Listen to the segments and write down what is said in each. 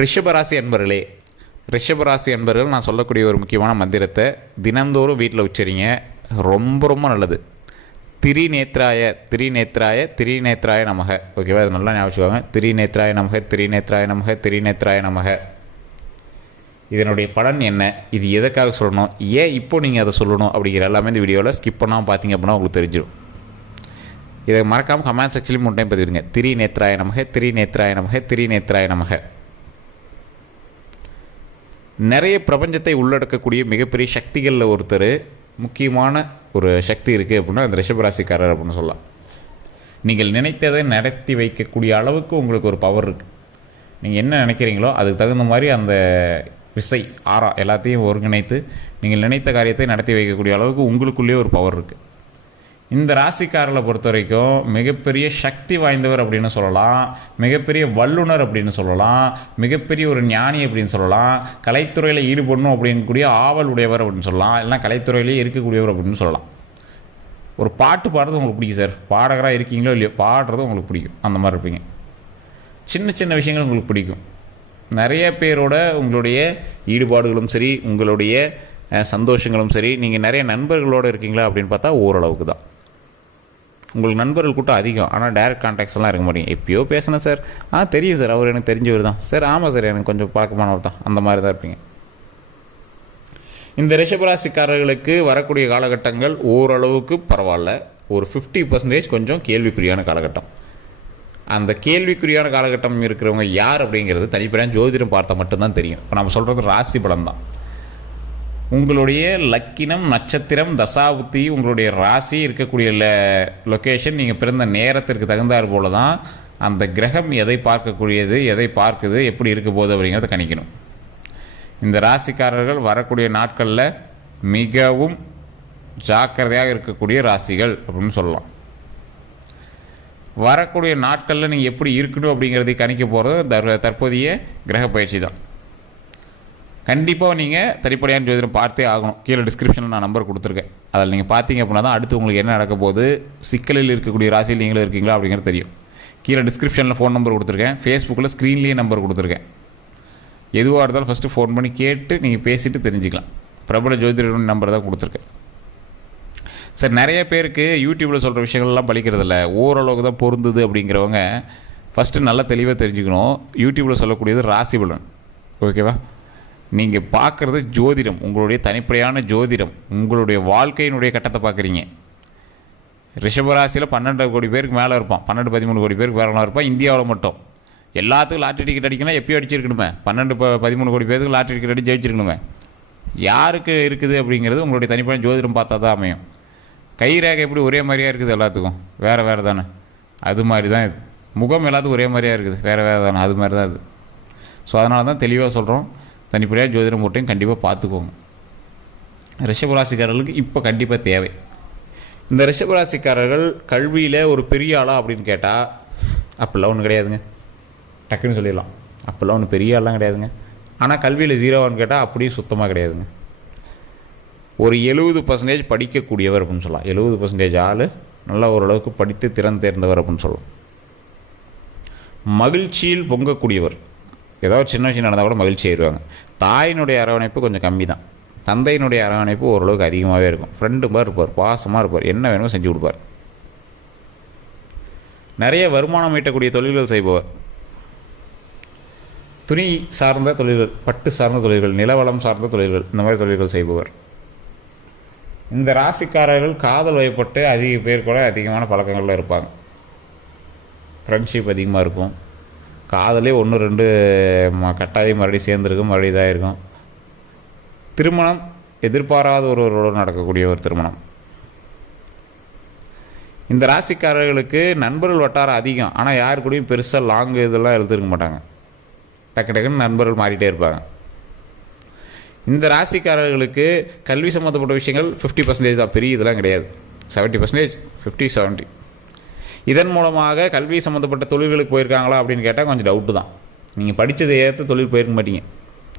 ரிஷபராசி அன்பர்களே, ரிஷபராசி அன்பர்கள் நான் சொல்லக்கூடிய ஒரு முக்கியமான மந்திரத்தை தினந்தோறும் வீட்டில் உச்சரிங்க. ரொம்ப ரொம்ப நல்லது. திரிநேத்ராய திரிநேத்ராய திரிநேத்ராய நமக. ஓகேவா? அது நல்லா ஞாபகம். திரிநேத்ராய நமக திரிநேத்ராய நமக திரிநேத்ராய நமக. இதனுடைய பலன் என்ன, இது எதற்காக சொல்லணும், ஏன் இப்போ நீங்கள் அதை சொல்லணும் அப்படிங்கிற எல்லாமே இந்த வீடியோவில் ஸ்கிப் பண்ணாமல் பார்த்தீங்க அப்படின்னா உங்களுக்கு தெரிஞ்சிடும். இதை மறக்காமல் கமெண்ட் செக்ஷன்லேயும் 3 டைம் பதிவிடுங்க. திரிநேத்ராய நமக திரிநேத்ராய நமக திரிநேத்ராய நமக. நிறைய பிரபஞ்சத்தை உள்ளடக்கக்கூடிய மிகப்பெரிய சக்திகளில் ஒருத்தர், முக்கியமான ஒரு சக்தி இருக்குது அப்படின்னா அந்த ரிஷபராசிக்காரர் அப்படின்னு சொல்லலாம். நீங்கள் நினைத்ததை நடத்தி வைக்கக்கூடிய அளவுக்கு உங்களுக்கு ஒரு பவர் இருக்குது. நீங்கள் என்ன நினைக்கிறீங்களோ அதுக்கு தகுந்த மாதிரி அந்த விசை ஆறா எல்லாத்தையும் ஒருங்கிணைத்து நீங்கள் நினைத்த காரியத்தை நடத்தி வைக்கக்கூடிய அளவுக்கு உங்களுக்குள்ளேயே ஒரு பவர் இருக்குது. இந்த ராசிக்காரர்களை பொறுத்த வரைக்கும் மிகப்பெரிய சக்தி வாய்ந்தவர் அப்படின்னு சொல்லலாம், மிகப்பெரிய வல்லுனர் அப்படின்னு சொல்லலாம், மிகப்பெரிய ஒரு ஞானி அப்படின்னு சொல்லலாம், கலைத்துறையில் ஈடுபடணும் அப்படின்னுக்கூடிய ஆவல் உடையவர் அப்படின்னு சொல்லலாம், இல்லைனா கலைத்துறையிலே இருக்கக்கூடியவர் அப்படின்னு சொல்லலாம். ஒரு பாட்டு பாடுறது உங்களுக்கு பிடிக்கும் சார், பாடகராக இருக்கீங்களோ இல்லையோ பாடுறது உங்களுக்கு பிடிக்கும், அந்த மாதிரி இருப்பீங்க. சின்ன சின்ன விஷயங்கள் உங்களுக்கு பிடிக்கும். நிறைய பேரோட உங்களுடைய ஈடுபாடுகளும் சரி, உங்களுடைய சந்தோஷங்களும் சரி. நீங்கள் நிறைய நண்பர்களோடு இருக்கீங்களா அப்படின்னு பார்த்தா ஓரளவுக்கு தான். உங்களுக்கு நண்பர்கள் கூட்டம் அதிகம், ஆனால் டைரக்ட் கான்டாக்ட்ஸ்லாம் இருக்க மாட்டீங்க. எப்பயோ பேசினேன் சார், தெரியும் சார், அவர் எனக்கு தெரிஞ்சவர் தான் சார், ஆமாம் சார் எனக்கு கொஞ்சம் பழக்கமானவர் தான், அந்த மாதிரி தான் இருப்பீங்க. இந்த ரிஷபராசிக்காரர்களுக்கு வரக்கூடிய காலகட்டங்கள் ஓரளவுக்கு பரவாயில்ல. ஒரு 50% கொஞ்சம் கேள்விக்குறியான காலகட்டம். அந்த கேள்விக்குறியான காலகட்டம் இருக்கிறவங்க யார் அப்படிங்கிறது தனிப்படையாக ஜோதிடம் பார்த்தா மட்டும்தான் தெரியும். இப்போ நம்ம சொல்கிறது ராசி பலம் தான். உங்களுடைய லக்கினம், நட்சத்திரம், தசாபுத்தி, உங்களுடைய ராசி இருக்கக்கூடிய லொக்கேஷன், நீங்கள் பிறந்த நேரத்திற்கு தகுந்தாற் போல தான் அந்த கிரகம் எதை பார்க்கக்கூடியது, எதை பார்க்குது, எப்படி இருக்க போகுது அப்படிங்கிறத கணிக்கணும். இந்த ராசிக்காரர்கள் வரக்கூடிய நாட்களில் மிகவும் ஜாக்கிரதையாக இருக்கக்கூடிய ராசிகள் அப்படின்னு சொல்லலாம். வரக்கூடிய நாட்களில் நீங்கள் எப்படி இருக்கணும் அப்படிங்கிறதை கணிக்க போகிறது தற்போதைய கிரக பயிற்சி தான். கண்டிப்பாக நீங்கள் தனிப்படையான ஜோதிடம் பார்த்தே ஆகணும். கீழே டிஸ்கிரிப்ஷனில் நான் நம்பர் கொடுத்துருக்கேன். அதில் நீங்கள் பார்த்தீங்க அப்படின்னா தான் அடுத்து உங்களுக்கு என்ன நடக்க போகுது, சிக்கலில் இருக்கக்கூடிய ராசியில் நீங்களும் இருக்கீங்களா அப்படிங்கிறது தெரியும். கீழே டிஸ்கிரிப்ஷனில் ஃபோன் நம்பர் கொடுத்துருக்கேன், ஃபேஸ்புக்கில் ஸ்க்ரீன்லேயே நம்பர் கொடுத்துருக்கேன். எதுவாக இருந்தாலும் ஃபஸ்ட்டு ஃபோன் பண்ணி கேட்டு நீங்கள் பேசிவிட்டு தெரிஞ்சுக்கலாம். பிரபல ஜோதிடர் நம்பர் தான் கொடுத்துருக்கேன். சார் நிறைய பேருக்கு யூடியூப்பில் சொல்கிற விஷயங்கள்லாம் பலிக்கிறதில்ல, ஓரளவுக்கு தான் பொருந்துது அப்படிங்கிறவங்க ஃபஸ்ட்டு நல்லா தெளிவாக தெரிஞ்சுக்கணும். யூடியூப்பில் சொல்லக்கூடியது ராசி பலன். ஓகேவா? நீங்கள் பார்க்குறது ஜோதிடம், உங்களுடைய தனிப்படையான ஜோதிடம், உங்களுடைய வாழ்க்கையினுடைய கட்டத்தை பார்க்குறீங்க. ரிஷபராசியில் 12 கோடி பேருக்கு மேலே இருப்பான், 12-13 கோடி பேருக்கு மேலே இருப்பான் இந்தியாவில் மட்டும். எல்லாத்துக்கும் லாட்ரி டிக்கெட் அடிக்கணும், எப்பயும் அடிச்சிருக்கணுமே. 12-13 கோடி பேருக்கு லாட்ரி டிக்கெட் அடிச்சு ஜெயிச்சிருக்கணுமே. யாருக்கு இருக்குது அப்படிங்கிறது உங்களுடைய தனிப்படையான ஜோதிடம் பார்த்தா தான் அமையும். கை ரேகை எப்படி ஒரே மாதிரியாக இருக்குது எல்லாத்துக்கும், வேறு வேறு தானே, அது மாதிரி தான் இது. முகம் எல்லாத்துக்கும் ஒரே மாதிரியாக இருக்குது, வேறு வேறு தானே, அது மாதிரி தான் இது. ஸோ அதனால தான் தெளிவாக சொல்கிறோம், தனிப்படையாக ஜோதிடம் போட்டையும் கண்டிப்பாக பார்த்துக்கோங்க. ரிஷபராசிக்காரர்களுக்கு இப்போ கண்டிப்பாக தேவை. இந்த ரிஷபராசிக்காரர்கள் கல்வியில் ஒரு பெரிய ஆளா அப்படின்னு கேட்டால் அப்போல்லாம் ஒன்றும் கிடையாதுங்க, டக்குன்னு சொல்லிடலாம். அப்போல்லாம் ஒன்றும் பெரிய ஆள்லாம் கிடையாதுங்க. ஆனால் கல்வியில் 0வான்னு கேட்டால் அப்படியும் சுத்தமாக கிடையாதுங்க. ஒரு 70% படிக்கக்கூடியவர் அப்படின்னு சொல்லலாம். 70% ஆள் நல்லா ஓரளவுக்கு படித்து திறன் தேர்ந்தவர் அப்படின்னு சொல்லலாம். மகிழ்ச்சியில் பொங்கக்கூடியவர், ஏதாவது சின்ன விஷயம் நடந்தால் கூட மகிழ்ச்சி ஆயிடுவாங்க. தாயினுடைய அரவணைப்பு கொஞ்சம் கம்மி தான், தந்தையினுடைய அரவணைப்பு ஓரளவுக்கு அதிகமாகவே இருக்கும். ஃப்ரெண்டு மாதிரி இருப்பார், பாசமாக இருப்பார், என்ன வேணுமோ செஞ்சு கொடுப்பார். நிறைய வருமானம் ஈட்டக்கூடிய தொழில்கள் செய்பவர். துணி சார்ந்த தொழில்கள், பட்டு சார்ந்த தொழில்கள், நிலவளம் சார்ந்த தொழில்கள், இந்த மாதிரி தொழில்கள் செய்பவர். இந்த ராசிக்காரர்கள் காதல் வயப்பட்டு அதிக பேர் கூட அதிகமான பழக்கங்களில் இருப்பாங்க. ஃப்ரெண்ட்ஷிப் அதிகமாக இருக்கும். காதலே 1-2 கட்டாயம் மறுபடியும் சேர்ந்துருக்கும், மறுபடியும் இதாக இருக்கும். திருமணம் எதிர்பாராத ஒருவரோடு நடக்கக்கூடிய ஒரு திருமணம். இந்த ராசிக்காரர்களுக்கு நண்பர்கள் வட்டாரம் அதிகம், ஆனால் யாரு கூடயும் பெருசாக லாங் இதெல்லாம் எழுதிருக்க மாட்டாங்க. டக்கு டக்குன்னு நண்பர்கள் மாறிட்டே இருப்பாங்க. இந்த ராசிக்காரர்களுக்கு கல்வி சம்மந்தப்பட்ட விஷயங்கள் 50% தான், பெரிய இதெல்லாம் கிடையாது. 70%, 50-70. இதன் மூலமாக கல்வி சம்மந்தப்பட்ட தொழில்களுக்கு போயிருக்காங்களா அப்படின்னு கேட்டால் கொஞ்சம் டவுட்டு தான். நீங்கள் படித்ததை ஏற்ற தொழில் போயிருக்க மாட்டீங்க,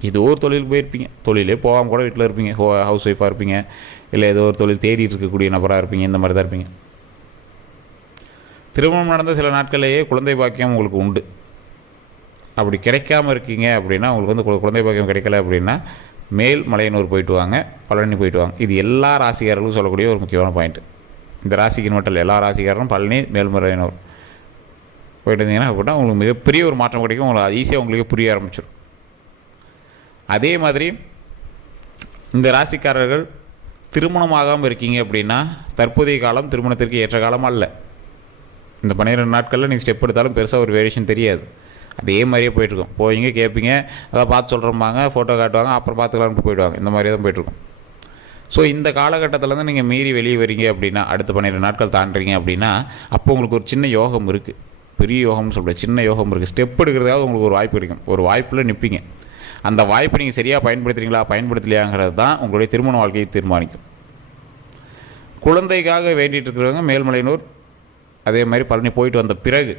ஏதோ ஒரு தொழிலுக்கு போயிருப்பீங்க. தொழிலே போகாமல் கூட வீட்டில் இருப்பீங்க, ஹவுஸ் ஒய்ஃபாக இருப்பீங்க, இல்லை ஏதோ ஒரு தொழில் தேடிட்டு இருக்கக்கூடிய நபராக இருப்பீங்க, இந்த மாதிரி தான் இருப்பீங்க. திருமணம் நடந்த சில நாட்களிலேயே குழந்தை பாக்கியம் உங்களுக்கு உண்டு. அப்படி கிடைக்காமல் இருக்கீங்க அப்படின்னா, உங்களுக்கு வந்து குழந்தை பாக்கியம் கிடைக்கல அப்படின்னா, மேல்மலையனூர் போயிட்டு வாங்க, பழனி போயிட்டு வாங்க. இது எல்லா ராசிக்காரர்களுக்கும் சொல்லக்கூடிய ஒரு முக்கியமான பாயிண்ட்டு. இந்த ராசிக்கு மட்டும் இல்லை, எல்லா ராசிக்காரரும் பழனி, மேல்மலையனூர் போயிட்டு இருந்தீங்கன்னா அப்படின்னா உங்களுக்கு மிகப்பெரிய ஒரு மாற்றம் கிடைக்கும். உங்களுக்கு ஈஸியாக உங்களுக்கு புரிய ஆரம்பிச்சிடும். அதே மாதிரி இந்த ராசிக்காரர்கள் திருமணமாகாமல் இருக்கீங்க அப்படின்னா, தற்போதைய காலம் திருமணத்திற்கு ஏற்ற காலம் அல்ல. இந்த 12 நாட்களில் நீங்கள் ஸ்டெப் எடுத்தாலும் பெருசாக ஒரு வேரியேஷன் தெரியாது. அதே மாதிரியே போயிட்டுருக்கும். போவீங்க, கேட்பீங்க, அதான் பார்த்து சொல்கிறோம்பாங்க, ஃபோட்டோ காட்டுவாங்க, அப்புறம் பார்த்துக்கலான்னு போயிடுவாங்க. இந்த மாதிரியே தான் போயிட்டுருக்கும். ஸோ இந்த காலகட்டத்திலேருந்து நீங்கள் மீறி வெளியே வரீங்க அப்படின்னா, அடுத்த 12 நாட்கள் தாண்டுறீங்க அப்படின்னா, அப்போ உங்களுக்கு ஒரு சின்ன யோகம் இருக்குது. பெரிய யோகம்னு சொல்கிறேன், சின்ன யோகம் இருக்குது. ஸ்டெப் எடுக்கிறதாவது உங்களுக்கு ஒரு வாய்ப்பு கிடைக்கும். ஒரு வாய்ப்பில் நிற்பீங்க. அந்த வாய்ப்பை நீங்கள் சரியாக பயன்படுத்துகிறீங்களா, பயன்படுத்தலையாங்கிறது தான் உங்களுடைய திருமண வாழ்க்கையை தீர்மானிக்கும். குழந்தைக்காக வேண்டிகிட்டு இருக்கிறவங்க மேல்மலையனூர், அதே மாதிரி பழனி போயிட்டு வந்த பிறகு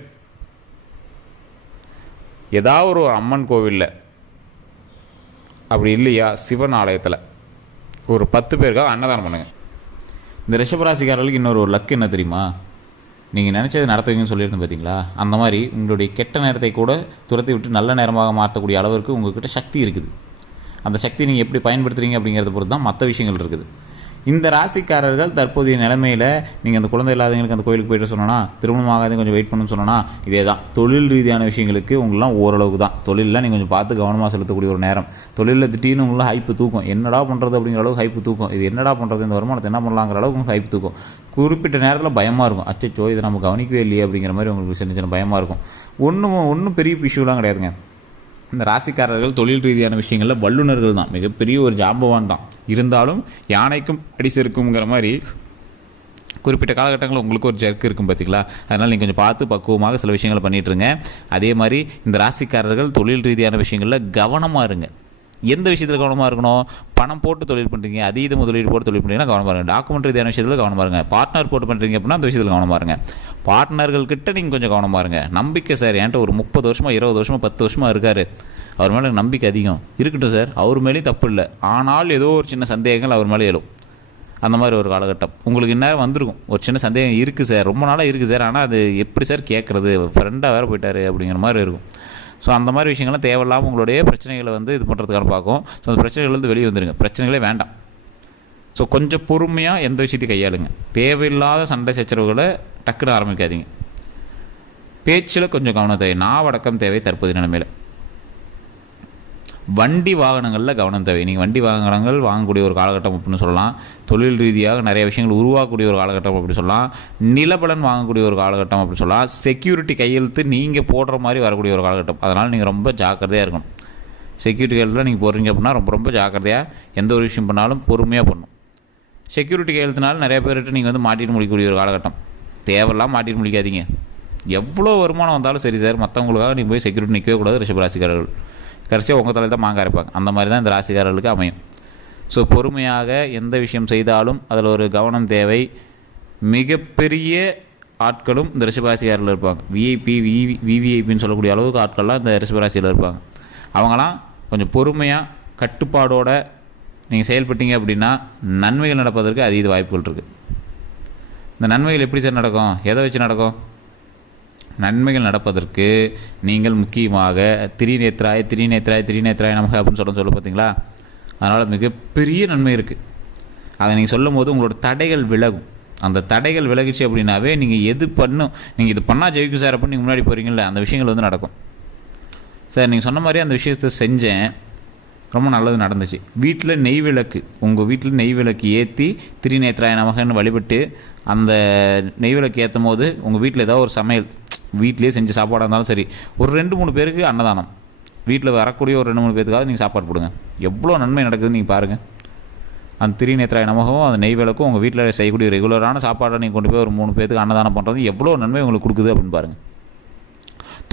ஏதாவது ஒரு அம்மன் கோவிலில், அப்படி இல்லையா சிவன் ஆலயத்தில் ஒரு 10 பேருக்காக அன்னதானம் பண்ணுங்கள். இந்த ரிஷபராசிக்காரர்களுக்கு இன்னொரு லக்கு என்ன தெரியுமா? நீங்கள் நினச்சது நடத்துவீங்கன்னு சொல்லியிருந்தேன் பார்த்தீங்களா? அந்த மாதிரி உங்களுடைய கெட்ட நேரத்தை கூட துரத்தி விட்டு நல்ல நேரமாக மாற்றக்கூடிய அளவிற்கு உங்கள்கிட்ட சக்தி இருக்குது. அந்த சக்தி நீங்கள் எப்படி பயன்படுத்துகிறீங்க அப்படிங்கிறத பொறுத்து தான் மற்ற விஷயங்கள் இருக்குது. இந்த ராசிக்காரர்கள் தற்போதைய நிலைமையில் நீங்கள் அந்த குழந்தை இல்லாதவங்களுக்கு அந்த கோயிலுக்கு போய்ட்டு சொன்னால், திருமணம் ஆகாதே கொஞ்சம் வெயிட் பண்ணுன்னு சொன்னால், இதே தான். தொழில் ரீதியான விஷயங்களுக்கு உங்களெலாம் ஓரளவுக்கு தான். தொழிலில் நீங்கள் கொஞ்சம் பார்த்து கவனமாக செலுத்தக்கூடிய ஒரு நேரம். தொழிலில் திடீர்னு உங்களாம் ஹைப்பு தூக்கும். என்னடா பண்ணுறது அப்படிங்கிற அளவுக்கு ஹைப்பு தூக்கும். இது என்னடா பண்ணுறது, இந்த வருமானத்தை என்ன பண்ணலாங்கிற அளவுக்கு உங்களுக்கு ஹைப்பு தூக்கும். குறிப்பிட்ட நேரத்தில் பயமாக இருக்கும். அச்சோ இதை நம்ம கவனிக்கவே இல்லையே அப்படிங்கிற மாதிரி உங்களுக்கு சின்ன சின்ன பயமாக இருக்கும். ஒன்றும் பெரிய இஷ்யூலாம் கிடையாதுங்க. இந்த ராசிக்காரர்கள் தொழில் ரீதியான விஷயங்களில் வல்லுநர்கள் தான், மிகப்பெரிய ஒரு ஜாம்பவான் தான். இருந்தாலும் யானைக்கும் அடி செருக்குங்கிற மாதிரி குறிப்பிட்ட காலகட்டங்களில் உங்களுக்கு ஒரு ஜர்க்கு இருக்கும் பார்த்தீங்களா? அதனால் நீங்கள் கொஞ்சம் பார்த்து பக்குவமாக சில விஷயங்களை பண்ணிகிட்ருங்க. அதே மாதிரி இந்த ராசிக்காரர்கள் தொழில் ரீதியான விஷயங்களில் கவனமாக இருங்க. எந்த விஷயத்தில் கவனமாக இருக்கணும்? பணம் போட்டு தொழில் பண்ணுறீங்க, அதீத முதலீடு போட்டு தொழில் பண்ணுறீங்கன்னா கவனமாக இருங்க. டாக்குமெண்ட் ரீதியான விஷயத்தில் கவனமாக இருங்க. பார்ட்னர் போட்டு பண்ணுறீங்க அப்படின்னா அந்த விஷயத்தில் கவனமாக இருங்க. பார்ட்னர்கள்கிட்ட நீங்கள் கொஞ்சம் கவனமாக இருங்க. நம்பிக்கை சார், என்கிட்ட ஒரு 30 வருஷமாக 20 வருஷமாக 10 வருஷமாக இருக்கார், அவர் மேலே நம்பிக்கை அதிகம் இருக்கட்டும் சார், அவர் மேலேயும் தப்பு இல்லை. ஆனால் ஏதோ ஒரு சின்ன சந்தேகங்கள் அவர் மேலே எழும். அந்த மாதிரி ஒரு காலகட்டம் உங்களுக்கு இந்நேரம் வந்திருக்கும். ஒரு சின்ன சந்தேகம் இருக்குது சார், ரொம்ப நாளாக இருக்குது சார், ஆனால் அது எப்படி சார் கேட்குறது, ஃப்ரெண்டாக வேறு போயிட்டார் அப்படிங்கிற மாதிரி இருக்கும். ஸோ அந்த மாதிரி விஷயங்கள்லாம் தேவையில்லாமல் உங்களுடைய பிரச்சனைகளை வந்து இது பண்ணுறதுக்கான பார்க்கும். ஸோ அந்த பிரச்சனைகள் வெளியே வந்துடுங்க. பிரச்சனைகளே வேண்டாம். ஸோ கொஞ்சம் பொறுமையாக எந்த விஷயத்தையும் கையாளுங்க. தேவையில்லாத சண்டை சச்சரவுகளை டக்குன்னு ஆரம்பிக்காதீங்க. பேச்சில் கொஞ்சம் கவனம் தேவை. நாவடக்கம் தேவை தற்போதைய நிலைமையில். வண்டி வாகனங்களில் கவனம் தேவை. நீங்கள் வண்டி வாகனங்கள் வாங்கக்கூடிய ஒரு காலகட்டம் அப்படின்னு சொல்லலாம். தொழில் ரீதியாக நிறைய விஷயங்கள் உருவாக்கக்கூடிய ஒரு காலகட்டம் அப்படி சொல்லலாம். நிலபலன் வாங்கக்கூடிய ஒரு காலகட்டம் அப்படி சொல்லலாம். செக்யூரிட்டி கையெழுத்து நீங்கள் போடுற மாதிரி வரக்கூடிய ஒரு காலகட்டம். அதனால் நீங்கள் ரொம்ப ஜாக்கிரதையாக இருக்கணும். செக்யூரிட்டி கையெழுத்தில் நீங்கள் போடுறீங்க அப்படின்னா ரொம்ப ஜாக்கிரதையாக எந்த ஒரு விஷயம் பண்ணாலும் பொறுமையாக பண்ணணும். செக்யூரிட்டி கையெழுத்துனால நிறைய பேர்கிட்ட நீங்கள் வந்து மாட்டிட்டு முடிக்கக்கூடிய ஒரு காலகட்டம். தேவையில்லாம் மாட்டிட்டு முடிக்காதீங்க. எவ்வளோ வருமானம் வந்தாலும் சரி சார், மற்றவங்களுக்காக நீங்கள் போய் செக்யூரிட்டி நிற்கவே கூடாது. ரிஷபராசிக்காரர்கள் கடைசியாக உங்கள் தலையில் தான் மாங்காய் இருப்பாங்க. அந்த மாதிரி தான் இந்த ராசிக்காரர்களுக்கு அமையும். ஸோ பொறுமையாக எந்த விஷயம் செய்தாலும் அதில் ஒரு கவனம் தேவை. மிகப்பெரிய ஆட்களும் இந்த ரிஷபராசிக்காரர்கள் இருப்பாங்க. விவிஐபின்னு சொல்லக்கூடிய அளவுக்கு ஆட்கள்லாம் இந்த ரிஷபராசியில் இருப்பாங்க. அவங்களாம் கொஞ்சம் பொறுமையாக கட்டுப்பாடோட நீங்கள் செயல்பட்டீங்க அப்படின்னா நன்மைகள் நடப்பதற்கு அதீத வாய்ப்புகள் இருக்குது. இந்த நன்மைகள் எப்படி சார் நடக்கும், எதை வச்சு நடக்கும்? நன்மைகள் நடப்பதற்கு நீங்கள் முக்கியமாக திரிநேத்ராய நமக அப்படின்னு சொல்ல பார்த்தீங்களா? அதனால் மிகப்பெரிய நன்மை இருக்குது. அதை நீங்கள் சொல்லும் போது உங்களோட தடைகள் விலகும். அந்த தடைகள் விலகிச்சு அப்படின்னாவே நீங்கள் நீங்கள் இது பண்ணால் ஜெயிக்கும் சார் அப்படின்னு நீங்கள் முன்னாடி போகிறீங்களே, அந்த விஷயங்கள் வந்து நடக்கும். சார் நீங்கள் சொன்ன மாதிரி அந்த விஷயத்தை செஞ்சேன், ரொம்ப நல்லது நடந்துச்சு. வீட்டில் நெய் விளக்கு, உங்கள் வீட்டில் நெய் விளக்கு ஏற்றி திரிநேத்ராய நமகன்னு வழிபட்டு அந்த நெய் விளக்கு ஏற்றும் போது உங்கள் வீட்டில் ஏதாவது ஒரு சமையல், வீட்டிலே செஞ்ச சாப்பாடாக இருந்தாலும் சரி, ஒரு 2-3 பேருக்கு அன்னதானம், வீட்டில் வரக்கூடிய ஒரு 2-3 பேருக்காவது நீங்கள் சாப்பாடு போடுங்க. எவ்வளோ நன்மை நடக்குதுன்னு நீங்கள் பாருங்கள். அந்த திரிநேத்ராய நமகம், அந்த நெய் விளக்கும் உங்கள் வீட்டில் செய்யக்கூடிய ரெகுலரான சாப்பாடை நீங்கள் கொண்டு போய் ஒரு 3 பேருக்கு அன்னதானம் பண்ணுறது எவ்வளோ நன்மை உங்களுக்கு கொடுக்குது அப்படின்னு பாருங்கள்.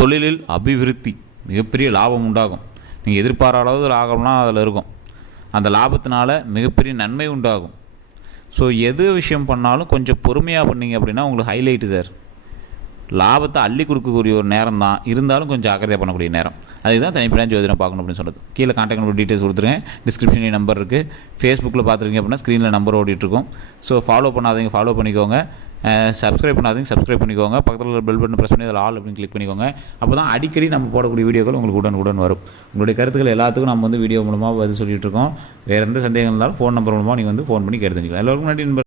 தொழிலில் அபிவிருத்தி, மிகப்பெரிய லாபம் உண்டாகும். நீங்கள் எதிர்பாராத அளவு லாபம்லாம் அதில் இருக்கும். அந்த லாபத்தினால மிகப்பெரிய நன்மை உண்டாகும். ஸோ எது விஷயம் பண்ணாலும் கொஞ்சம் பொறுமையாக பண்ணிங்க அப்படின்னா உங்களுக்கு ஹைலைட்டு சார். லாபத்தை அள்ளி கொடுக்கக்கூடிய ஒரு நேரம் தான், இருந்தாலும் கொஞ்சம் ஜாக்கிரதையாக பண்ணக்கூடிய நேரம். அதுதான் தனிப்படையாக ஜோதிடம் பார்க்கணும் அப்படின்னு சொல்கிறது. கீழே கான்டாக்ட் நம்பர் டீட்டெயில்ஸ் கொடுத்துருங்க, டிஸ்கிரிப்ஷன்லேயும் நம்பர் இருக்குது. ஃபேஸ்புக்கில் பார்த்துருக்கீங்க அப்படின்னா ஸ்க்ரீனில் நம்பர் ஓடிட்டுருக்கும். ஸோ ஃபாலோ பண்ணாதீங்க, ஃபாலோ பண்ணிக்கோங்க. சப்ஸ்கிரைப் பண்ணாதீங்க, சப்ஸ்கிரைப் பண்ணிக்கோங்க. பக்கத்தில் உள்ள பெல் பட்டன் ப்ரெஸ் பண்ணி அதில் ஆல் அப்படின்னு கிளிக் பண்ணிக்கோங்க. அப்போ தான் அடிக்கடி நம்ம போடக்கூடிய வீடியோக்கள் உங்களுக்கு உடனுக்குடன் வரும். உங்களுடைய கருத்துக்கள் எல்லாத்துக்கும் நம்ம வீடியோ மூலமாக பதில் சொல்லிகிட்டு இருக்கோம். வேறு எந்த சந்தேகம் இருந்தாலும் ஃபோன் நம்பர் மூலமாக நீங்கள் ஃபோன் பண்ணி கேட்டு தெரிஞ்சுக்கலாம். எல்லோருக்கும் நன்றி.